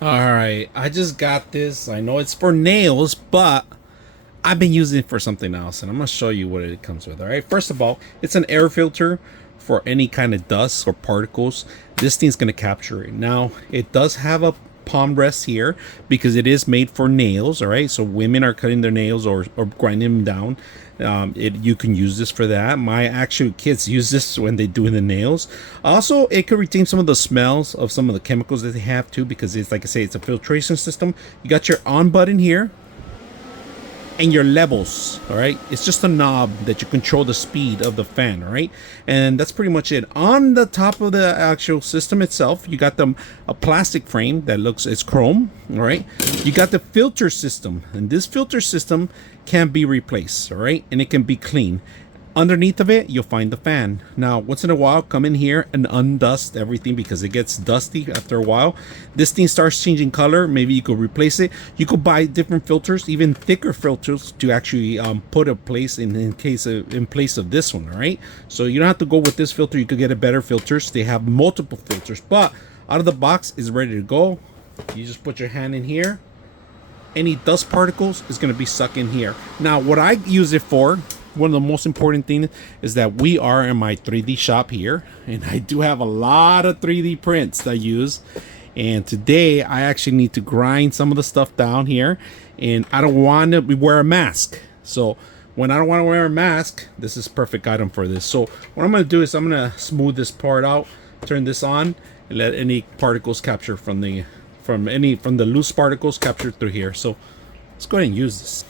Alright, I just got this. I know it's for nails, but I've been using it for something else, and I'm going to show you what it comes with. Alright, first of all, it's an air filter for any kind of dust or particles. This thing's going to capture it. Now, it does have a palm rest here because it is made for nails. Alright, so women are cutting their nails or grinding them down. You can use this for that. My actual kids use this when they do the nails. Also, it could retain some of the smells of some of the chemicals that they have too, because it's, like I say, it's a filtration system. You got your on button here and your levels. All right, it's just a knob that you control the speed of the fan. All right, and that's pretty much it. On the top of the actual system itself, you got a plastic frame that looks, it's chrome. All right, you got the filter system, and this filter system can be replaced. All right, and it can be clean. Underneath of it, you'll find the fan. Now, once in a while, come in here and undust everything because it gets dusty after a while. This thing starts changing color. Maybe you could replace it. You could buy different filters, even thicker filters, to actually put a place in place of this one. All right. So you don't have to go with this filter. You could get a better filters. They have multiple filters, but out of the box is ready to go. You just put your hand in here. Any dust particles is going to be sucked in here. Now, what I use it for, one of the most important things, is that we are in my 3D shop here, and I do have a lot of 3D prints that I use. And today I actually need to grind some of the stuff down here, and I don't want to wear a mask. So when I don't want to wear a mask, this is perfect item for this. So what I'm going to do is I'm going to smooth this part out, turn this on, and let any particles capture from the loose particles captured through here. So let's go ahead and use this.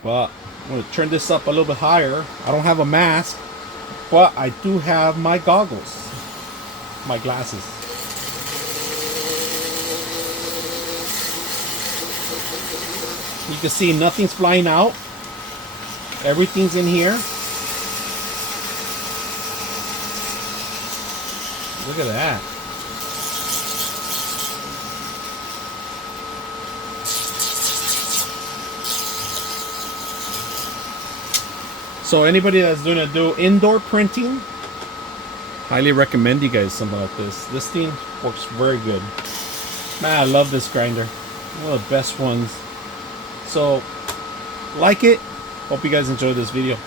But I'm going to turn this up a little bit higher. I don't have a mask, but I do have my goggles, my glasses. You can see nothing's flying out. Everything's in here. Look at that. So anybody that's going to do indoor printing, highly recommend you guys something like this. This thing works very good. Man, I love this grinder. One of the best ones. So, like it. Hope you guys enjoyed this video.